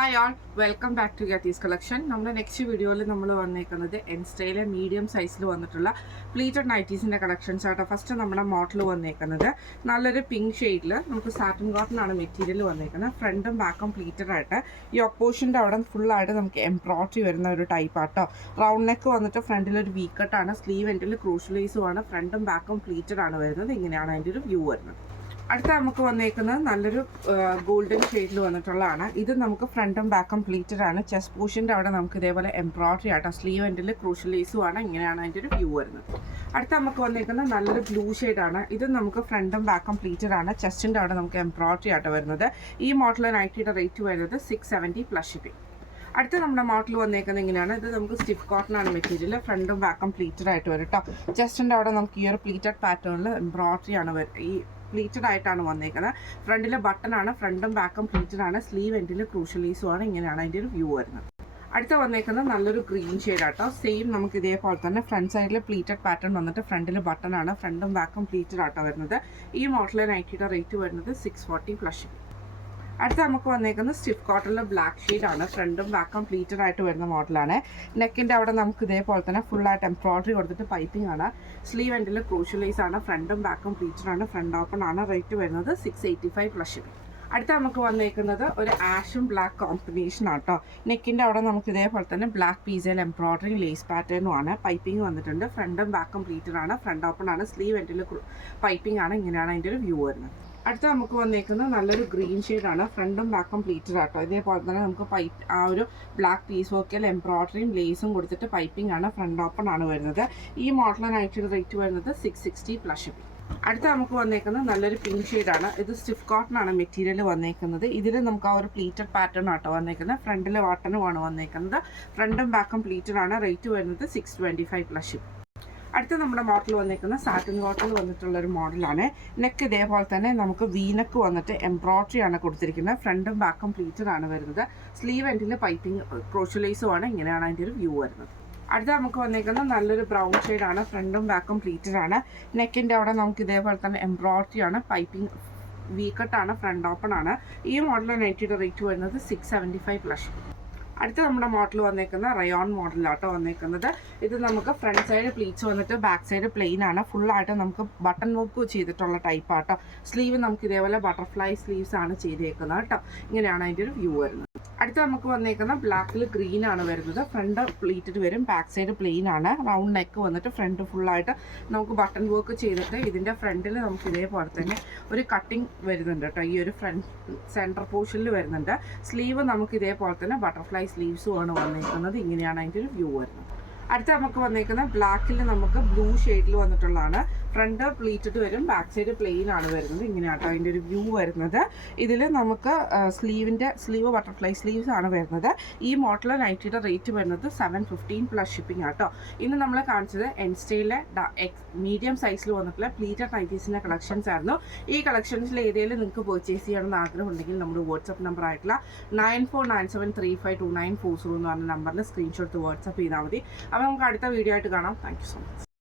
Hi all, welcome back to ഗത്തീസ് collection. നമ്മുടെ next വീഡിയോയിൽ നമ്മൾ വന്നേക്കുന്നത് എൻ സ്റ്റൈലെ മീഡിയം സൈസിൽ വന്നിട്ടുള്ള പ്ലീറ്റഡ് നൈറ്റീസിൻ്റെ കളക്ഷൻസ് ആട്ടോ. ഫസ്റ്റ് നമ്മുടെ മോഡൽ വന്നേക്കുന്നത് നല്ലൊരു പിങ്ക് ഷെയ്ഡിൽ നമുക്ക് സാറ്റിൻ കോട്ടൺ ആണ് മെറ്റീരിയൽ വന്നേക്കുന്നത്. ഫ്രണ്ടും ബാക്കും പ്ലീറ്റഡ് ആയിട്ട് ഈ ഒപ്പോഷൻ്റെ അവിടെ ഫുള്ളായിട്ട് നമുക്ക് എംബ്രോയിഡറി വരുന്ന ഒരു ടൈപ്പ് ആട്ടോ. റൗണ്ട് നെക്ക് വന്നിട്ട് ഫ്രണ്ടിലൊരു വി കട്ടാണ്, സ്ലീവ് എൻഡിൽ ക്രൂഷ്യലൈസുമാണ്, ഫ്രണ്ടും ബാക്കും പ്ലീറ്റഡ് ആണ് വരുന്നത്. ഇങ്ങനെയാണ് അതിൻ്റെ ഒരു വ്യൂ വരുന്നത്. അടുത്ത നമുക്ക് വന്നേക്കുന്നത് നല്ലൊരു ഗോൾഡൻ ഷെയ്ഡിൽ വന്നിട്ടുള്ളതാണ്. ഇത് നമുക്ക് ഫ്രണ്ടും ബാക്കും പ്ലീറ്റഡ് ആണ്. ചെസ്റ്റ് പോർഷൻ്റെ അവിടെ നമുക്ക് ഇതേപോലെ എംബ്രോയിഡറി ആട്ടോ, സ്ലീവ് എൻഡിൽ ക്രൂഷ്യൽ ലേസുമാണ്. ഇങ്ങനെയാണ് അതിൻ്റെ ഒരു വ്യൂ വരുന്നത്. അടുത്ത നമുക്ക് വന്നേക്കുന്നത് നല്ലൊരു ബ്ലൂ ഷെയ്ഡാണ്. ഇത് നമുക്ക് ഫ്രണ്ടും ബാക്കും പ്ലീറ്റഡ് ആണ്. ചെസ്റ്റിൻ്റെ അവിടെ നമുക്ക് എംബ്രോയിഡറി ആട്ടോ വരുന്നത്. ഈ മോഡൽ നൈറ്റിയുടെ റേറ്റ് വരുന്നത് 670 പ്ലസ് ഷിപ്പിംഗ്. അടുത്ത നമ്മുടെ മോഡൽ വന്നേക്കുന്നത് ഇങ്ങനെയാണ്. ഇത് നമുക്ക് സ്റ്റിഫ് കോട്ടൺ ആണ് മെറ്റീരിയൽ. ഫ്രണ്ടും ബാക്കും പ്ലീറ്റഡ് ആയിട്ട് വരും കേട്ടോ. ചെസ്റ്റിൻ്റെ അവിടെ നമുക്ക് ഈ ഒരു പ്ലീറ്റഡ് പാറ്റേണിൽ എംബ്രോയിഡറി ആണ് ഈ പ്ലീറ്റഡ് ആയിട്ടാണ് വന്നേക്കുന്നത്. ഫ്രണ്ടിലെ ബട്ടൺ ആണ്, ഫ്രണ്ടും ബാക്കും പ്ലീറ്റഡ് ആണ്, സ്ലീവ് എൻഡിൽ ക്രൂഷ്യലീസുമാണ്. ഇങ്ങനെയാണ് അതിൻ്റെ ഒരു വ്യൂ വരുന്നത്. അടുത്ത വന്നേക്കുന്നത് നല്ലൊരു ഗ്രീൻ ഷെയ്ഡ് ആട്ടോ. സെയിം നമുക്ക് ഇതേപോലെ തന്നെ ഫ്രണ്ട് സൈഡിൽ പ്ലീറ്റഡ് പാറ്റേൺ വന്നിട്ട് ഫ്രണ്ടിൽ ബട്ടൺ ആണ്, ഫ്രണ്ടും ബാക്കും പ്ലീറ്റഡ് ആട്ടോ വരുന്നത്. ഈ മോഡലിലെ നൈറ്റിയുടെ റേറ്റ് വരുന്നത് 640 പ്ലസ്. അടുത്ത നമുക്ക് വന്നേക്കുന്നത് സ്റ്റിഫ് കോട്ടണിൽ ബ്ലാക്ക് ഷെയ്ഡാണ്. ഫ്രണ്ടും ബാക്കും പ്ലീറ്റഡ് ആയിട്ട് വരുന്ന മോഡലാണ്. നെക്കിൻ്റെ അവിടെ നമുക്ക് ഇതേപോലെ തന്നെ ഫുള്ളായിട്ട് എംബ്രോയിഡറി കൊടുത്തിട്ട് പൈപ്പിംഗ് ആണ്. സ്ലീവ് എൻഡിൽ ക്രൂഷ്യലൈസ് ആണ്, ഫ്രണ്ടും ബാക്കും പ്ലീറ്റഡ് ആണ്, ഫ്രണ്ട് ഓപ്പൺ ആണ്. റേറ്റ് വരുന്നത് 685 പ്ലസ് ഷിപ്പിംഗ്. അടുത്ത നമുക്ക് വന്നേക്കുന്നത് ഒരു ആഷും ബ്ലാക്ക് കോമ്പിനേഷൻ ആട്ടോ. നെക്കിൻ്റെ അവിടെ നമുക്ക് ഇതേപോലെ തന്നെ ബ്ലാക്ക് പീസയിൽ എംബ്രോയിഡറി ലേസ് പാറ്റേണും ആണ്. പൈപ്പിംഗ് വന്നിട്ടുണ്ട്. ഫ്രണ്ടും ബാക്കും പ്ലീറ്റഡ് ആണ്, ഫ്രണ്ട് ഓപ്പൺ ആണ്, സ്ലീവ് എൻഡിൽ പൈപ്പിംഗ് ആണ്. ഇങ്ങനെയാണ് അതിൻ്റെ ഒരു വ്യൂ വരുന്നത്. അടുത്ത നമുക്ക് വന്നേക്കുന്നത് നല്ലൊരു ഗ്രീൻ ഷെയ്ഡാണ്. ഫ്രണ്ടും ബാക്കും പ്ലീറ്റഡ് ആട്ടോ. ഇതേപോലെ തന്നെ നമുക്ക് ആ ഒരു ബ്ലാക്ക് പീസ് വർക്കിൽ എംബ്രോയിഡറിയും ലേസും കൊടുത്തിട്ട് പൈപ്പിംഗ് ആണ്, ഫ്രണ്ട് ഓപ്പൺ ആണ് വരുന്നത്. ഈ മോഡലിനായിട്ട് റേറ്റ് വരുന്നത് 660 പ്ലസ് ഷിപ്പിംഗ്. അടുത്ത നമുക്ക് വന്നേക്കുന്നത് നല്ലൊരു പിങ്ക് ഷെയ്ഡാണ്. ഇത് സ്റ്റിഫ് കോട്ടൺ ആണ് മെറ്റീരിയൽ വന്നേക്കുന്നത്. ഇതിൽ നമുക്ക് ആ ഒരു പ്ലീറ്റഡ് പാറ്റേൺ ആട്ടോ വന്നേക്കുന്നത്. ഫ്രണ്ടിൽ ബട്ടണുമാണ് വന്നേക്കുന്നത്. ഫ്രണ്ടും ബാക്കും പ്ലീറ്റഡ് ആണ്. റേറ്റ് വരുന്നത് 625 പ്ലസ് ഷിപ്പിംഗ്. അടുത്ത നമ്മുടെ മോഡൽ വന്നേക്കുന്ന സാറ്റിൻ കോട്ടൺ വന്നിട്ടുള്ളൊരു മോഡലാണ്. നെക്ക് ഇതേപോലെ തന്നെ നമുക്ക് വീനക്ക് വന്നിട്ട് എംബ്രോയിഡറി ആണ് കൊടുത്തിരിക്കുന്നത്. ഫ്രണ്ടും ബാക്കും പ്ലീറ്റഡ് ആണ് വരുന്നത്. സ്ലീവ് എൻഡിൽ പൈപ്പിംഗ് ക്രോഷ്യലൈസുമാണ്. ഇങ്ങനെയാണ് അതിൻ്റെ ഒരു വ്യൂ വരുന്നത്. അടുത്ത നമുക്ക് വന്നേക്കുന്നത് നല്ലൊരു ബ്രൗൺ ഷെയ്ഡാണ്. ഫ്രണ്ടും ബാക്കും പ്ലീറ്റഡ് ആണ്. നെക്കിൻ്റെ അവിടെ നമുക്ക് ഇതേപോലെ തന്നെ എംബ്രോയിഡറി ആണ്, പൈപ്പിംഗ് വി കട്ടാണ്, ഫ്രണ്ട് ഓപ്പൺ ആണ്. ഈ മോഡൽ നൈറ്റിയുടെ റേറ്റ് വരുന്നത് 675 പ്ലസ്. അടുത്ത നമ്മുടെ മോഡൽ വന്നേക്കുന്ന റയോൺ മോഡലാട്ടോ വന്നേക്കുന്നത്. ഇത് നമുക്ക് ഫ്രണ്ട് സൈഡ് പ്ലീറ്റ്സ് വന്നിട്ട് ബാക്ക് സൈഡ് പ്ലെയിൻ ആണ്. ഫുള്ളായിട്ട് നമുക്ക് ബട്ടൺ വർക്ക് ചെയ്തിട്ടുള്ള ടൈപ്പ് ആട്ടോ. സ്ലീവ് നമുക്ക് ഇതേപോലെ ബട്ടർഫ്ലൈ സ്ലീവ്സ് ആണ് ചെയ്തേക്കുന്നത് കേട്ടോ. ഇങ്ങനെയാണ് അതിൻ്റെ ഒരു വ്യൂ വരുന്നത്. അടുത്ത നമുക്ക് വന്നേക്കുന്ന ബ്ലാക്കിൽ ഗ്രീൻ ആണ് വരുന്നത്. ഫ്രണ്ട് പ്ലീറ്റഡ് വരും, ബാക്ക് സൈഡ് പ്ലെയിൻ ആണ്. റൗണ്ട് നെക്ക് വന്നിട്ട് ഫ്രണ്ട് ഫുള്ളായിട്ട് നമുക്ക് ബട്ടൺ വർക്ക് ചെയ്തിട്ട് ഇതിൻ്റെ ഫ്രണ്ടിൽ നമുക്ക് ഇതേപോലെ തന്നെ ഒരു കട്ടിങ് വരുന്നുണ്ട് കേട്ടോ. ഈ ഒരു ഫ്രണ്ട് സെൻറ്റർ പോർഷനിൽ വരുന്നുണ്ട്. സ്ലീവ് നമുക്ക് ഇതേപോലെ തന്നെ ബട്ടർഫ്ലൈ സ്ലീവ്സും ആണ് വന്നേക്കുന്നത്. ഇങ്ങനെയാണ് അതിൻ്റെ ഒരു വ്യൂ വരുന്നത്. അടുത്ത നമുക്ക് വന്നേക്കുന്ന ബ്ലാക്കിൽ നമുക്ക് ബ്ലൂ ഷെയ്ഡിൽ വന്നിട്ടുള്ളതാണ്. ഫ്രണ്ട് പ്ലീറ്റഡ് വരും, ബാക്ക് സൈഡ് പ്ലെയിൻ ആണ് വരുന്നത്. ഇങ്ങനെയാട്ടോ അതിൻ്റെ ഒരു വ്യൂ വരുന്നത്. ഇതിൽ നമുക്ക് സ്ലീവ് ബട്ടർഫ്ലൈ സ്ലീവ്സ് ആണ് വരുന്നത്. ഈ മോഡൽ നൈറ്റിയുടെ റേറ്റ് വരുന്നത് 715 പ്ലസ് ഷിപ്പിംഗ് ആട്ടോ. ഇന്ന് നമ്മൾ കാണിച്ചത് എൻ സ്റ്റൈലിലെ മീഡിയം സൈസിൽ വന്നിട്ടുള്ള പ്ലീറ്റഡ് നൈറ്റീസിൻ്റെ കളക്ഷൻസ് ആയിരുന്നു. ഈ കളക്ഷൻസിൽ ഏതെങ്കിലും നിങ്ങൾക്ക് പർച്ചേസ് ചെയ്യണമെന്ന് ആഗ്രഹം ഉണ്ടെങ്കിൽ നമ്മുടെ വാട്സപ്പ് നമ്പർ ആയിട്ടുള്ള 9497352940 എന്ന് പറഞ്ഞ നമ്പറിൽ സ്ക്രീൻഷോട്ട് വാട്സപ്പ് ചെയ്താൽ മതി. അപ്പോൾ നമുക്ക് അടുത്ത വീഡിയോ ആയിട്ട് കാണാം. Thank you so much.